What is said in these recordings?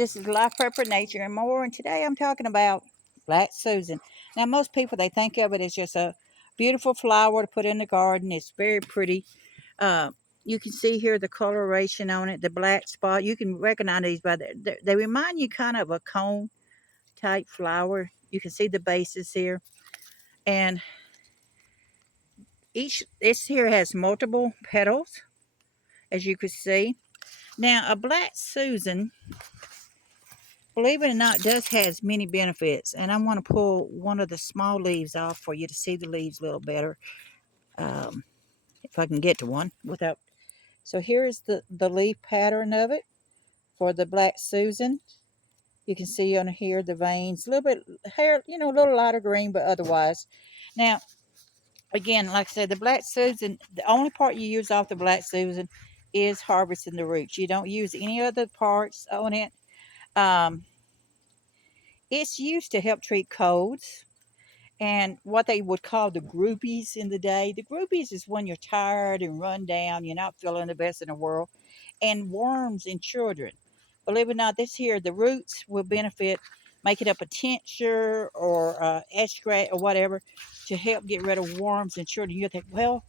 This is Life Prepper Nature and More, and today I'm talking about Black Susan. Now, most people, they think of it as just a beautiful flower to put in the garden. It's very pretty. Uh, you can see here the coloration on it, the black spot. You can recognize these by they remind you kind of a cone type flower. You can see the bases here, and each this here has multiple petals, as you can see. Now, a Black Susan, believe it or not, does has many benefits, and I'm going to pull one of the small leaves off for you to see the leaves a little better, um, if I can get to one without. So here is the leaf pattern of it for the Black Susan. You can see on here the veins, a little bit hair, a little lighter green, but otherwise. Now, again, like I said, the Black Susan, the only part you use off the Black Susan is harvesting the roots. You don't use any other parts on it. Um, it's used to help treat colds and what they would call the groupies in the day. The groupies is when you're tired and run down, you're not feeling the best in the world, and worms in children. Believe it or not, this here, the roots will benefit making up a tincture or extract or whatever to help get rid of worms in children. You think, well,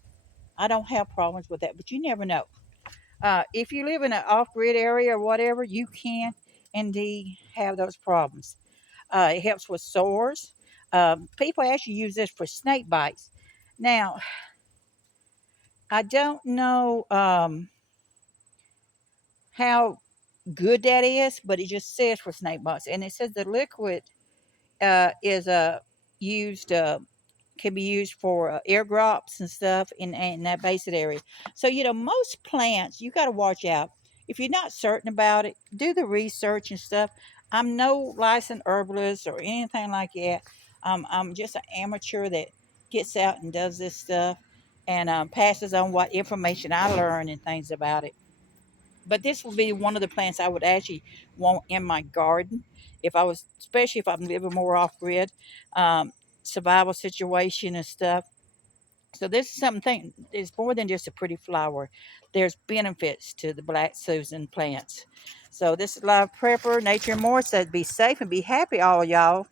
I don't have problems with that, but you never know. If you live in an off-grid area or whatever, you can indeed have those problems. It helps with sores. People actually use this for snake bites. Now, I don't know how good that is, but it just says for snake bites, and it says the liquid is used. Can be used for air drops and stuff in that basic area. So, most plants, you got to watch out. If you're not certain about it, do the research and stuff. I'm no licensed herbalist or anything like that. I'm just an amateur that gets out and does this stuff and passes on what information I learn and things about it. But this will be one of the plants I would actually want in my garden if I was, especially if I'm living more off grid, um, survival situation and stuff. So this is something. It's more than just a pretty flower. There's benefits to the Black Susan plants. So this is Live Prepper Nature and More says be safe and be happy, all y'all.